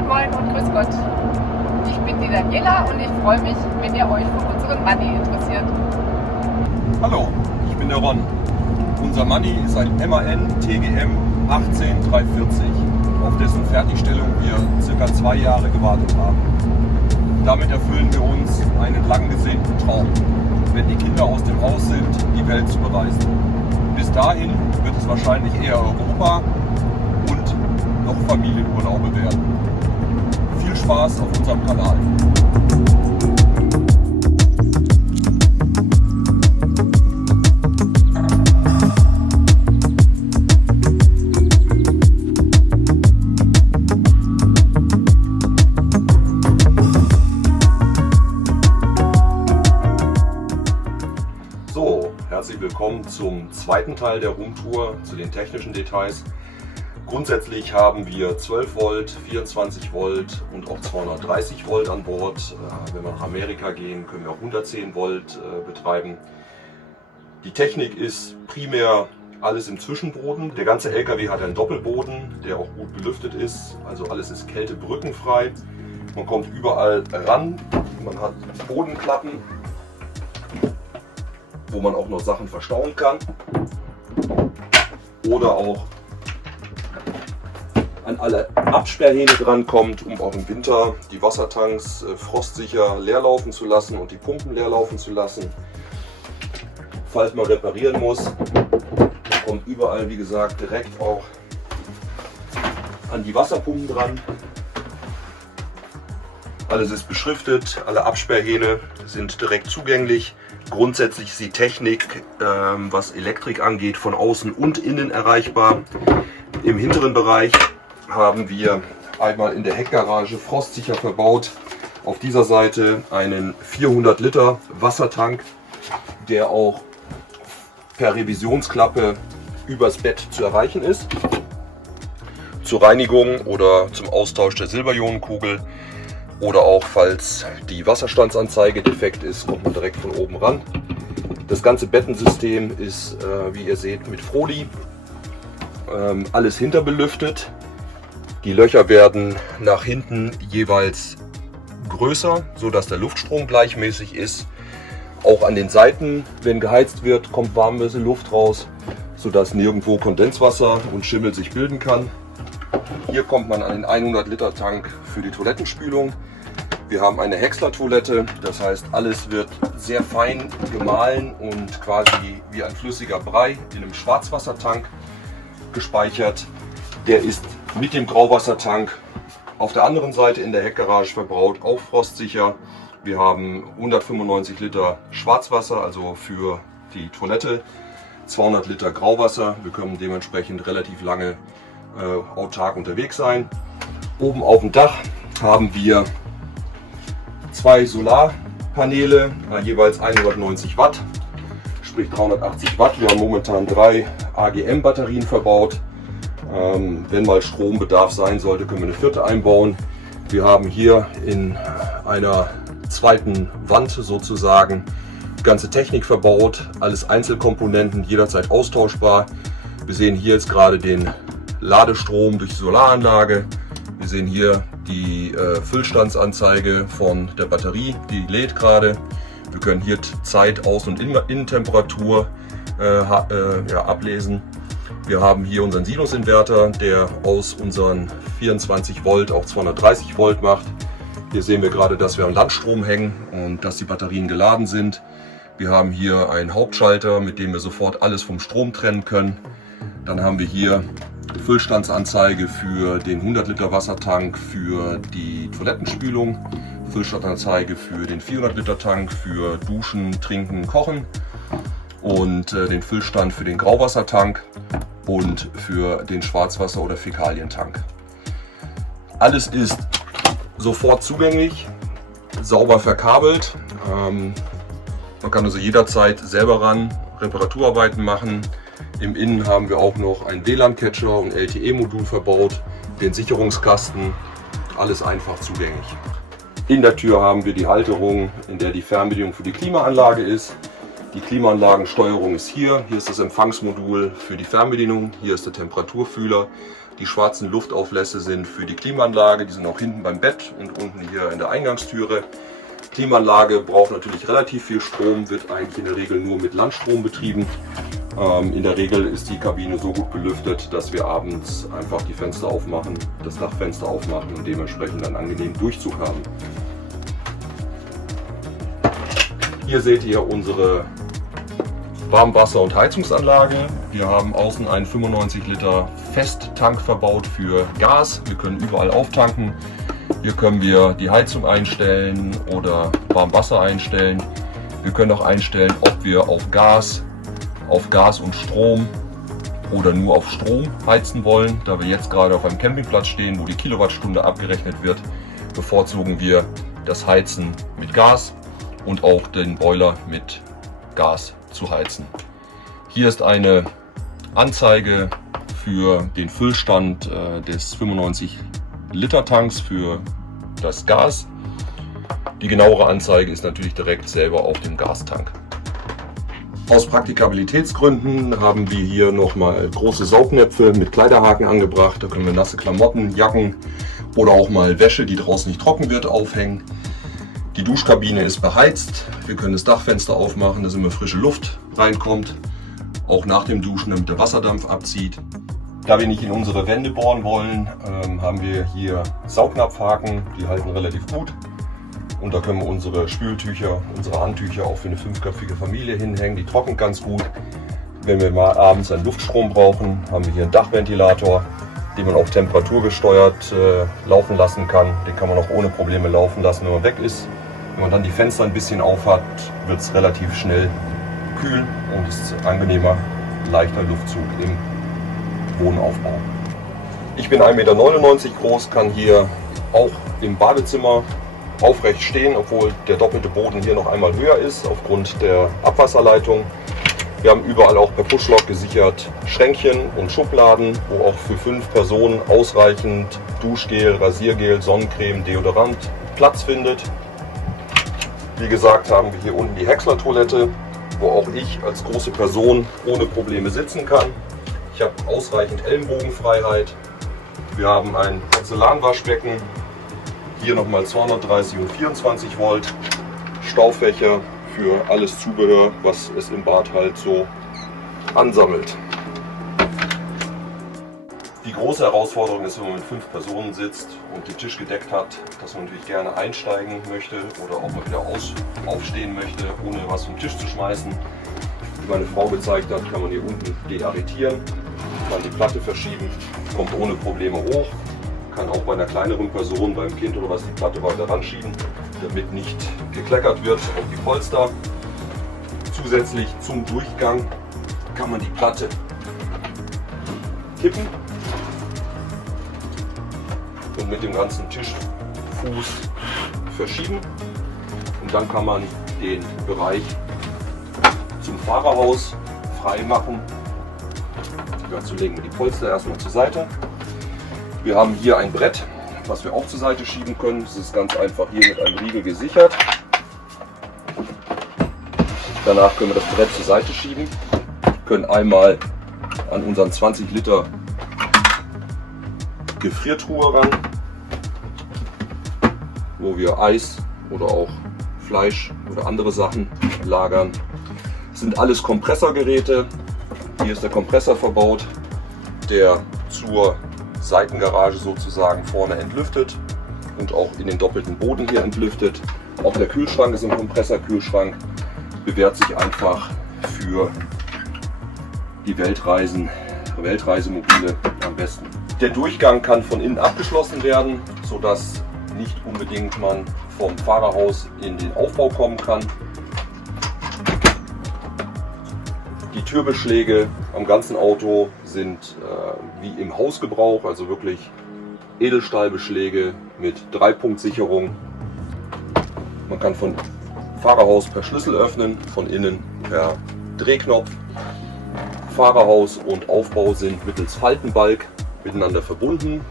Moin Moin und Grüß Gott. Ich bin die Daniela und ich freue mich, wenn ihr euch für unseren Money interessiert. Hallo, ich bin der Ron. Unser Money ist ein MAN TGM 18340, auf dessen Fertigstellung wir ca. 2 Jahre gewartet haben. Damit erfüllen wir uns einen lang gesehnten Traum, wenn die Kinder aus dem Haus sind, die Welt zu bereisen. Bis dahin wird es wahrscheinlich eher Europa und noch Familienurlaube werden. Viel Spaß auf unserem Kanal. Herzlich willkommen zum zweiten Teil der Roomtour, zu den technischen Details. Grundsätzlich haben wir 12 Volt, 24 Volt und auch 230 Volt an Bord. Wenn wir nach Amerika gehen, können wir auch 110 Volt betreiben. Die Technik ist primär alles im Zwischenboden. Der ganze LKW hat einen Doppelboden, der auch gut belüftet ist. Also alles ist kältebrückenfrei. Man kommt überall ran. Man hat Bodenklappen, wo man auch noch Sachen verstauen kann oder auch an alle Absperrhähne drankommt, um auch im Winter die Wassertanks frostsicher leer laufen zu lassen und die Pumpen leer laufen zu lassen. Falls man reparieren muss, kommt überall, wie gesagt, direkt auch an die Wasserpumpen dran. Alles ist beschriftet, alle Absperrhähne sind direkt zugänglich. Grundsätzlich ist die Technik, was Elektrik angeht, von außen und innen erreichbar. Im hinteren Bereich haben wir einmal in der Heckgarage frostsicher verbaut. Auf dieser Seite einen 400 Liter Wassertank, der auch per Revisionsklappe übers Bett zu erreichen ist. Zur Reinigung oder zum Austausch der Silberionenkugel. Oder auch, falls die Wasserstandsanzeige defekt ist, kommt man direkt von oben ran. Das ganze Bettensystem ist, wie ihr seht, mit Froli. Alles hinterbelüftet. Die Löcher werden nach hinten jeweils größer, sodass der Luftstrom gleichmäßig ist. Auch an den Seiten, wenn geheizt wird, kommt warme Luft raus, sodass nirgendwo Kondenswasser und Schimmel sich bilden kann. Hier kommt man an den 100 Liter Tank für die Toilettenspülung. Wir haben eine Häcksler-Toilette, das heißt, alles wird sehr fein gemahlen und quasi wie ein flüssiger Brei in einem Schwarzwassertank gespeichert. Der ist mit dem Grauwassertank auf der anderen Seite in der Heckgarage verbaut, auch frostsicher. Wir haben 195 Liter Schwarzwasser, also für die Toilette, 200 Liter Grauwasser. Wir können dementsprechend relativ lange autark unterwegs sein. Oben auf dem Dach haben wir 2 Solarpaneele, jeweils 190 Watt, sprich 380 Watt. Wir haben momentan 3 AGM-Batterien verbaut. Wenn mal Strombedarf sein sollte, können wir eine 4. einbauen. Wir haben hier in einer zweiten Wand sozusagen ganze Technik verbaut, alles Einzelkomponenten, jederzeit austauschbar. Wir sehen hier jetzt gerade den Ladestrom durch die Solaranlage. Wir sehen hier die Füllstandsanzeige von der Batterie, die lädt gerade. Wir können hier Zeit, Außen- und Innentemperatur ablesen. Wir haben hier unseren Sinusinverter, der aus unseren 24 Volt auch 230 Volt macht. Hier sehen wir gerade, dass wir am Landstrom hängen und dass die Batterien geladen sind. Wir haben hier einen Hauptschalter, mit dem wir sofort alles vom Strom trennen können. Dann haben wir hier Füllstandsanzeige für den 100 Liter Wassertank für die Toilettenspülung, Füllstandsanzeige für den 400 Liter Tank für Duschen, Trinken, Kochen und den Füllstand für den Grauwassertank und für den Schwarzwasser- oder Fäkalientank. Alles ist sofort zugänglich, sauber verkabelt. Man kann also jederzeit selber ran Reparaturarbeiten machen. Im Innen haben wir auch noch einen WLAN-Catcher und LTE-Modul verbaut, den Sicherungskasten, alles einfach zugänglich. In der Tür haben wir die Halterung, in der die Fernbedienung für die Klimaanlage ist. Die Klimaanlagensteuerung ist hier. Hier ist das Empfangsmodul für die Fernbedienung. Hier ist der Temperaturfühler. Die schwarzen Luftauflässe sind für die Klimaanlage, die sind auch hinten beim Bett und unten hier in der Eingangstüre. Klimaanlage braucht natürlich relativ viel Strom, wird eigentlich in der Regel nur mit Landstrom betrieben. In der Regel ist die Kabine so gut belüftet, dass wir abends einfach die Fenster aufmachen, das Dachfenster aufmachen und dementsprechend einen angenehmen Durchzug haben. Hier seht ihr unsere Warmwasser- und Heizungsanlage. Wir haben außen einen 95 Liter Festtank verbaut für Gas. Wir können überall auftanken. Hier können wir die Heizung einstellen oder Warmwasser einstellen. Wir können auch einstellen, ob wir auf Gas und Strom oder nur auf Strom heizen wollen. Da wir jetzt gerade auf einem Campingplatz stehen, wo die Kilowattstunde abgerechnet wird, bevorzugen wir das Heizen mit Gas und auch den Boiler mit Gas zu heizen. Hier ist eine Anzeige für den Füllstand des 95 Liter Tanks für das Gas. Die genauere Anzeige ist natürlich direkt selber auf dem Gastank. Aus Praktikabilitätsgründen haben wir hier nochmal große Saugnäpfe mit Kleiderhaken angebracht. Da können wir nasse Klamotten, Jacken oder auch mal Wäsche, die draußen nicht trocken wird, aufhängen. Die Duschkabine ist beheizt. Wir können das Dachfenster aufmachen, dass immer frische Luft reinkommt. Auch nach dem Duschen, damit der Wasserdampf abzieht. Da wir nicht in unsere Wände bohren wollen, haben wir hier Saugnapfhaken. Die halten relativ gut. Und da können wir unsere Spültücher, unsere Handtücher auch für eine 5-köpfige Familie hinhängen. Die trocknen ganz gut. Wenn wir mal abends einen Luftstrom brauchen, haben wir hier einen Dachventilator, den man auch temperaturgesteuert laufen lassen kann. Den kann man auch ohne Probleme laufen lassen, wenn man weg ist. Wenn man dann die Fenster ein bisschen auf hat, wird es relativ schnell kühl und es ist angenehmer, leichter Luftzug im Wohnaufbau. Ich bin 1,99 Meter groß, kann hier auch im Badezimmer aufrecht stehen, obwohl der doppelte Boden hier noch einmal höher ist aufgrund der Abwasserleitung. Wir haben überall auch per Pushlock gesichert Schränkchen und Schubladen, wo auch für 5 Personen ausreichend Duschgel, Rasiergel, Sonnencreme, Deodorant Platz findet. Wie gesagt, haben wir hier unten die Häcksler-Toilette, wo auch ich als große Person ohne Probleme sitzen kann. Ich habe ausreichend Ellenbogenfreiheit. Wir haben ein Porzellanwaschbecken. Hier nochmal 230 und 24 Volt Staufächer für alles Zubehör, was es im Bad halt so ansammelt. Die große Herausforderung ist, wenn man mit 5 Personen sitzt und den Tisch gedeckt hat, dass man natürlich gerne einsteigen möchte oder auch mal wieder aufstehen möchte, ohne was vom Tisch zu schmeißen. Wie meine Frau gezeigt hat, kann man hier unten dearretieren, kann die Platte verschieben, kommt ohne Probleme hoch. Kann auch bei einer kleineren Person, beim Kind oder was, die Platte weiter ranschieben, damit nicht gekleckert wird auf die Polster. Zusätzlich zum Durchgang kann man die Platte kippen und mit dem ganzen Tischfuß verschieben. Und dann kann man den Bereich zum Fahrerhaus frei machen. Dazu legen wir die Polster erstmal zur Seite. Wir haben hier ein Brett, was wir auch zur Seite schieben können. Das ist ganz einfach hier mit einem Riegel gesichert. Danach können wir das Brett zur Seite schieben, können einmal an unseren 20 Liter Gefriertruhe ran, wo wir Eis oder auch Fleisch oder andere Sachen lagern. Das sind alles Kompressorgeräte. Hier ist der Kompressor verbaut, der zur Seitengarage sozusagen vorne entlüftet und auch in den doppelten Boden hier entlüftet. Auch der Kühlschrank ist ein Kompressorkühlschrank, bewährt sich einfach für die Weltreisemobile am besten. Der Durchgang kann von innen abgeschlossen werden, sodass nicht unbedingt man vom Fahrerhaus in den Aufbau kommen kann. Die Türbeschläge am ganzen Auto sind wie im Hausgebrauch, also wirklich Edelstahlbeschläge mit 3-Punkt-Sicherung. Man kann von Fahrerhaus per Schlüssel öffnen, von innen per Drehknopf. Fahrerhaus und Aufbau sind mittels Faltenbalg miteinander verbunden.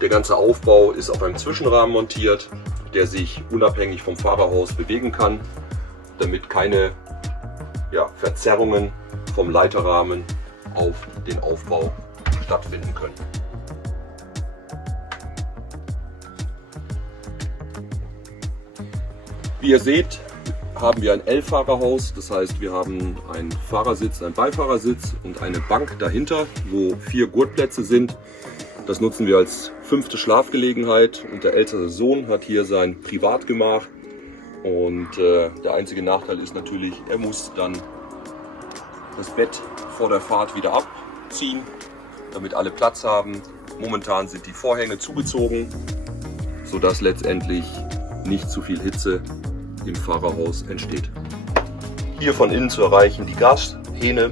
Der ganze Aufbau ist auf einem Zwischenrahmen montiert, der sich unabhängig vom Fahrerhaus bewegen kann, damit keine Verzerrungen vom Leiterrahmen auf den Aufbau stattfinden können. Wie ihr seht, haben wir ein L-Fahrerhaus, das heißt, wir haben einen Fahrersitz, einen Beifahrersitz und eine Bank dahinter, wo 4 Gurtplätze sind. Das nutzen wir als 5. Schlafgelegenheit und der ältere Sohn hat hier sein Privatgemach. Und der einzige Nachteil ist natürlich, er muss dann das Bett vor der Fahrt wieder abziehen, damit alle Platz haben. Momentan sind die Vorhänge zugezogen, sodass letztendlich nicht zu viel Hitze im Fahrerhaus entsteht. Hier von innen zu erreichen die Gashähne,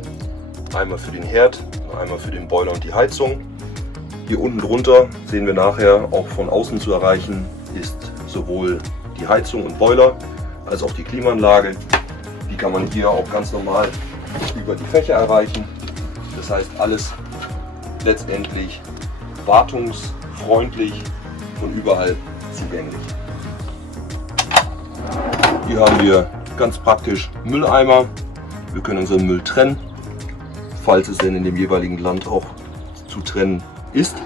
einmal für den Herd, einmal für den Boiler und die Heizung. Hier unten drunter sehen wir nachher auch von außen zu erreichen ist sowohl die Heizung und Boiler als auch die Klimaanlage. Die kann man hier auch ganz normal über die Fächer erreichen. Das heißt, alles letztendlich wartungsfreundlich von überall zugänglich. Hier haben wir ganz praktisch Mülleimer. Wir können unseren Müll trennen, falls es denn in dem jeweiligen Land auch zu trennen ist.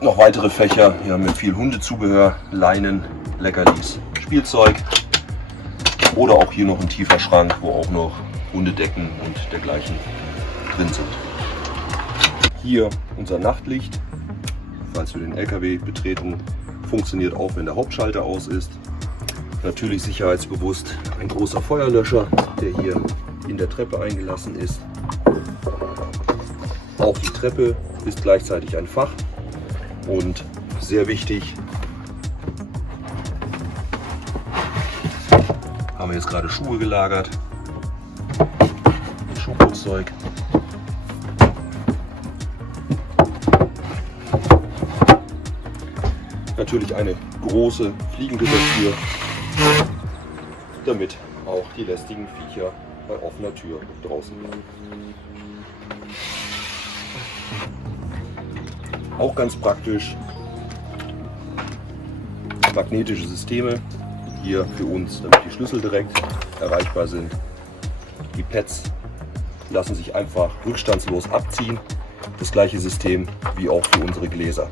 Noch weitere Fächer. Hier haben wir viel Hundezubehör, Leinen, Leckerlis, Spielzeug. Oder auch hier noch ein tiefer Schrank, wo auch noch Hundedecken und dergleichen drin sind. Hier unser Nachtlicht, falls wir den LKW betreten, funktioniert auch, wenn der Hauptschalter aus ist. Natürlich sicherheitsbewusst ein großer Feuerlöscher, der hier in der Treppe eingelassen ist. Auch die Treppe ist gleichzeitig ein Fach und sehr wichtig, haben wir jetzt gerade Schuhe gelagert, Schuhputzzeug. Natürlich eine große Fliegengittertür, damit auch die lästigen Viecher bei offener Tür draußen bleiben. Auch ganz praktisch magnetische Systeme hier für uns, damit die Schlüssel direkt erreichbar sind. Die Pads lassen sich einfach rückstandslos abziehen. Das gleiche System wie auch für unsere Gläser.